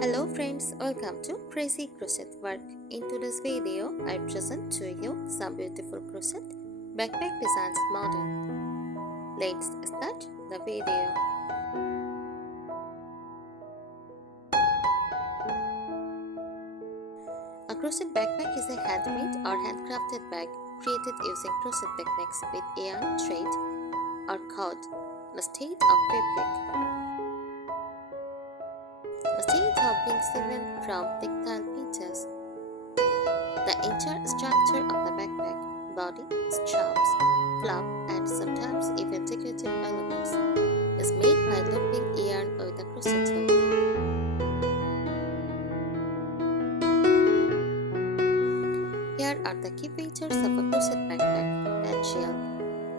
Hello friends, welcome to Crazy Crochet Work. In today's video, I present to you some beautiful crochet backpack designs model. Let's start the video. A crochet backpack is a handmade or handcrafted bag created using crochet techniques with yarn, thread, or cord instead of fabric. Instead of being sewn from tactile pieces, the entire structure of the backpack, body, straps, flap, and sometimes even decorative elements, is made by looping yarn with a crochet hook. Here are the key features of a crochet backpack. Bed shell,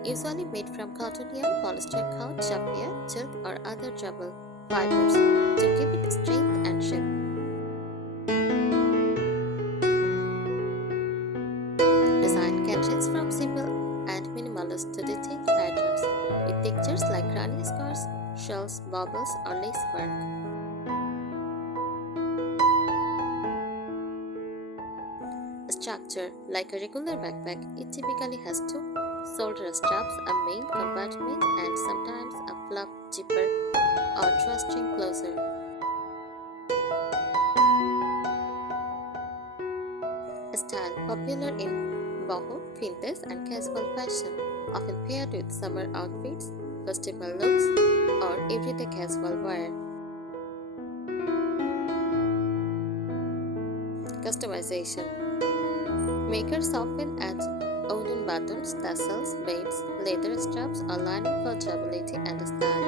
usually made from cotton yarn, polyester cord, chapier, jute, or other double fibers to give it strength and shape. Design can range from simple and minimalist to detailed patterns with textures like granny squares, shells, bubbles, or lace work. Structure: like a regular backpack, it typically has two shoulder straps, a main compartment, and sometimes a flap zipper or drawstring closer. Style: popular in boho, vintage, and casual fashion, often paired with summer outfits, festival looks, or everyday casual wear. Customization: makers often add wooden buttons, tassels, beads, leather straps, or lining for durability and style.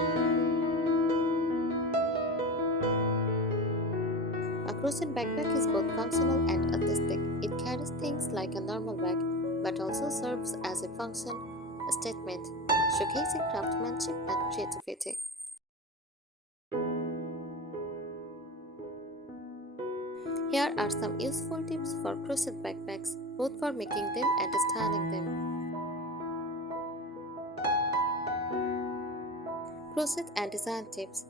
A crochet backpack is both functional and artistic. It carries things like a normal bag, but also serves as a function statement, showcasing craftsmanship and creativity. Here are some useful tips for crochet backpacks, both for making them and styling them. Crochet and design tips.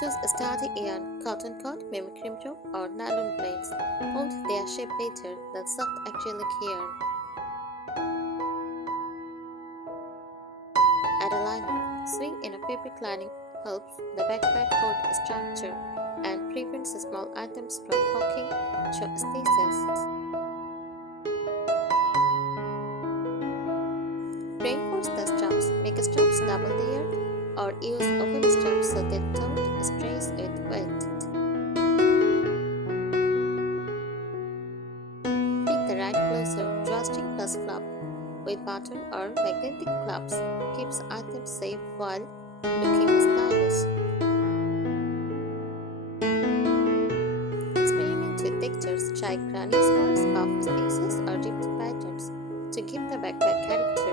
Choose a sturdy yarn, cotton cord, mimicry rope, or nylon blades. Hold their shape better than soft acrylic yarn. Add a lining. Sewing in a fabric lining helps the backpack hold structure and prevents small items from poking through stitches. Reinforce the straps. Make straps double layered or use open straps so they don't stress with weight. Pick the right closer, drawstring plus flap with button or magnetic clamps keeps items safe while looking stylish. Experiment with textures, try granny squares, puffed pieces, or ripped patterns to give the backpack character.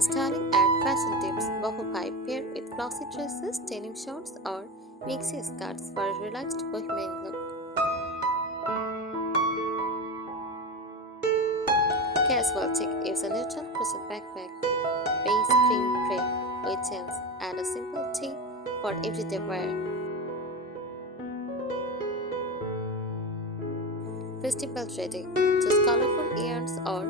Styling and fashion tips: boho pipe paired with flossy dresses, denim shorts, or maxi skirts for a relaxed bohemian look. Casual chic is a neutral crochet backpack, base cream gray with chains, and a simple tee for everyday wear. Festival ready. Choose colorful yarns or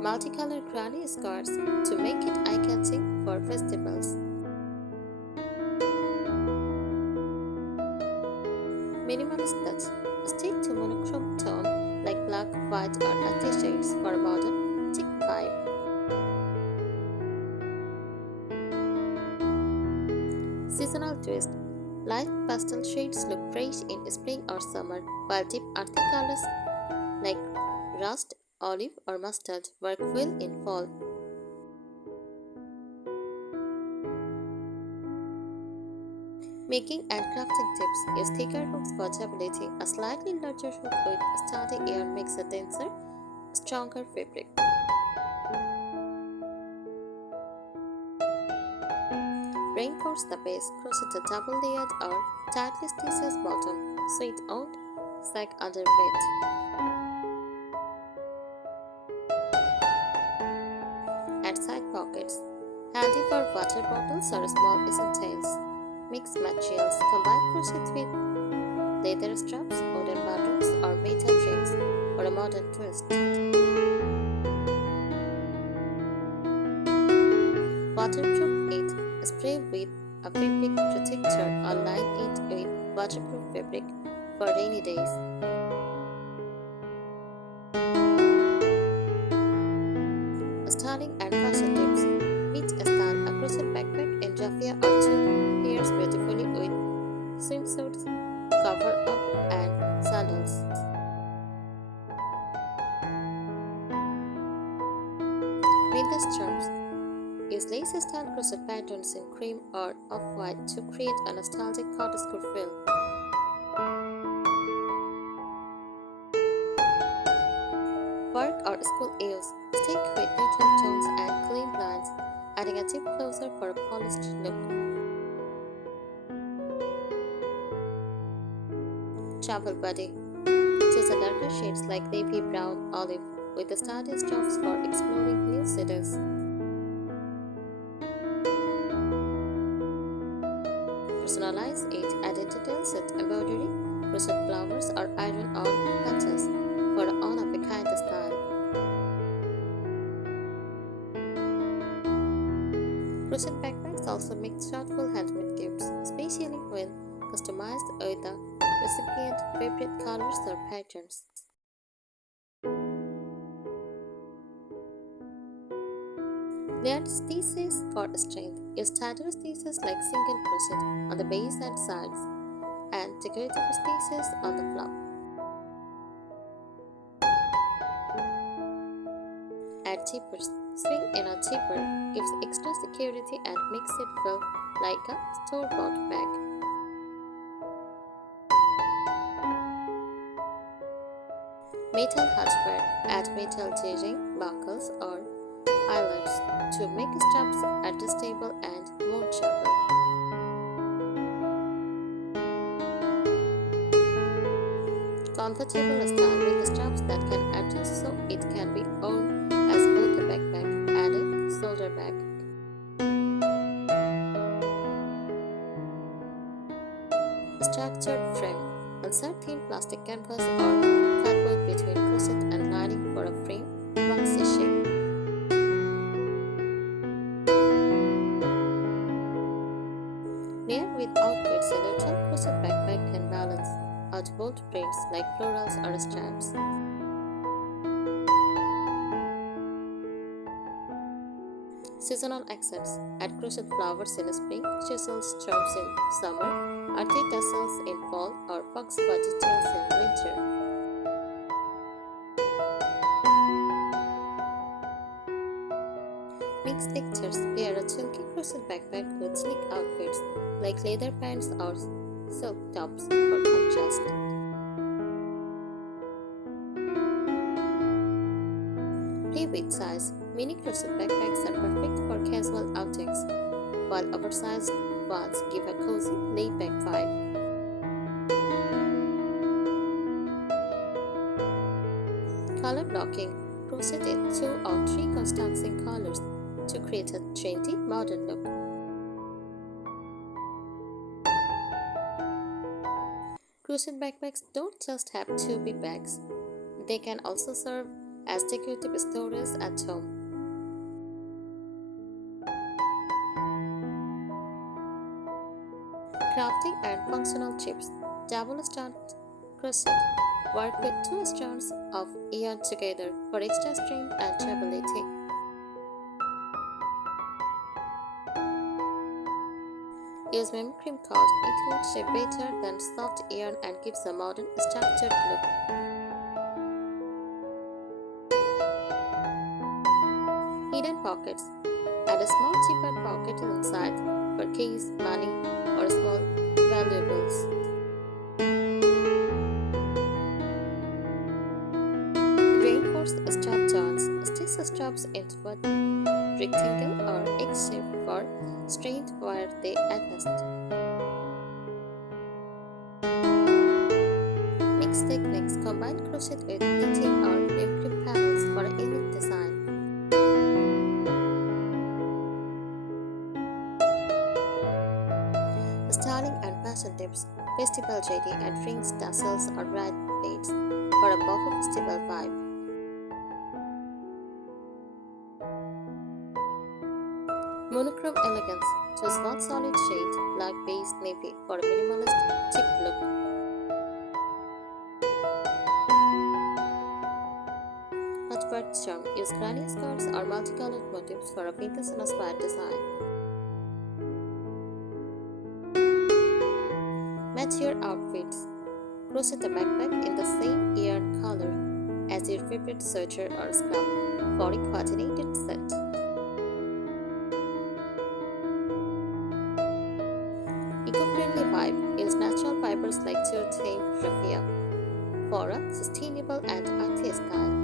multicolored granny scarves to make it eye-catching for festivals. Minimalist touch. Stick to monochrome tone like black, white, or earthy shades for a modern, chic vibe. Seasonal twist. Light pastel shades look fresh in spring or summer, while deep earthy colors like rust, olive, or mustard work well in fall. Making and crafting tips. Use thicker hooks for durability. A slightly larger hook with sturdy yarn makes a denser, stronger fabric. Reinforce the base. Crochet a double layered or tightly stitched bottom so it won't sag under weight. Add side pockets. Handy for water bottles or small essentials. Mix materials. Combine crochet with leather straps, wooden buttons, or metal rings for a modern twist. Waterproof it. Spray with a fabric protector or line it with waterproof fabric for rainy days. Styling and fashion tips. Meet a style a crochet backpack in raffia or two pairs beautifully with swimsuits, cover up, and sandals. Vintage charms. Use lace-style crochet patterns in cream or off-white to create a nostalgic cottage-core feel. Work or school use. Stick with neutral tones and clean lines, adding a deep closer for a polished look. Travel buddy. Choose a darker shades like navy brown, olive, with the stylish drops for exploring new cities. Personalize it. Add details with embroidery, crochet flowers, or iron-on patches for a one-of-a-kind style. Crochet backpacks also make thoughtful handmade gifts, especially when customized with the recipient favorite colors or patterns. Layered stitches for strength. Use tighter stitches like single crochet on the base and sides, and decorative stitches on the flap. Add zippers. Swing in a zipper gives extra security and makes it feel like a store-bought bag. Metal hardware. Add metal jiging, buckles, or eyelets to make straps adjustable and more durable. Comfortable style with straps that can adjust so it can be worn as both a backpack and a shoulder bag. Structured frame. Insert thin plastic canvas or cardboard between crochet and lining for a frame boxy shape. Layer with outfits. A neutral crochet backpack can balance out bold prints like florals or stamps. Seasonal accents. Add crochet flowers in spring, chisels, charms in summer, earthy tassels in fall, or foxfur details in winter. Mix textures. Pair a chunky crochet backpack with sleek outfits like leather pants or silk tops for contrast. Play with size. Mini crochet backpacks are perfect for casual outings, while oversized ones give a cozy, laid-back vibe. Color blocking. Crochet in 2 or 3 contrasting colors to create a trendy, modern look. Crochet backpacks don't just have to be bags. They can also serve as decorative storage at home. Crafting and functional tips. Double-strand crochet. Work with 2 strands of yarn together for extra strength and durability. Use memory cream cord. It holds shape better than soft yarn and gives a modern, structured look. Hidden pockets. Add a small zipper pocket inside for keys, money, or small valuables. Reinforce strap joints. Stitch straps into a rectangle or X shape for strength where they adjust. Mix techniques. Combine crochet with knitting or memory panels for a unique design. styling and fashion tips, festival ready and rings, tassels, or bright beads for a boho festival vibe. Monochrome elegance. Choose one solid shade like beige navy for a minimalist chic look. Patchwork charm. Use granny scarves or multicolored motifs for a princess-inspired design. Match your outfits. Crochet the backpack in the same yarn color as your favorite sweater or scarf for a coordinated set. Eco-friendly vibe. Use natural fibers like jute, hemp, raffia for a sustainable and earthy style.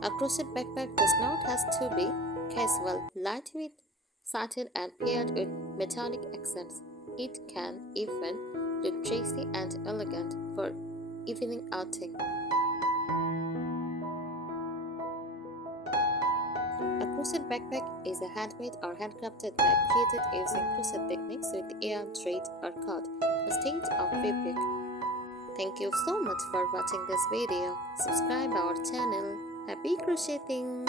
A crochet backpack does not have to be casual, lightweight, satin and paired with metallic accents. It can even look dressy and elegant for evening outing. A crochet backpack is a handmade or handcrafted bag created using crochet techniques with yarn, thread, or cord instead of fabric. Thank you so much for watching this video. Subscribe our channel. Happy crocheting!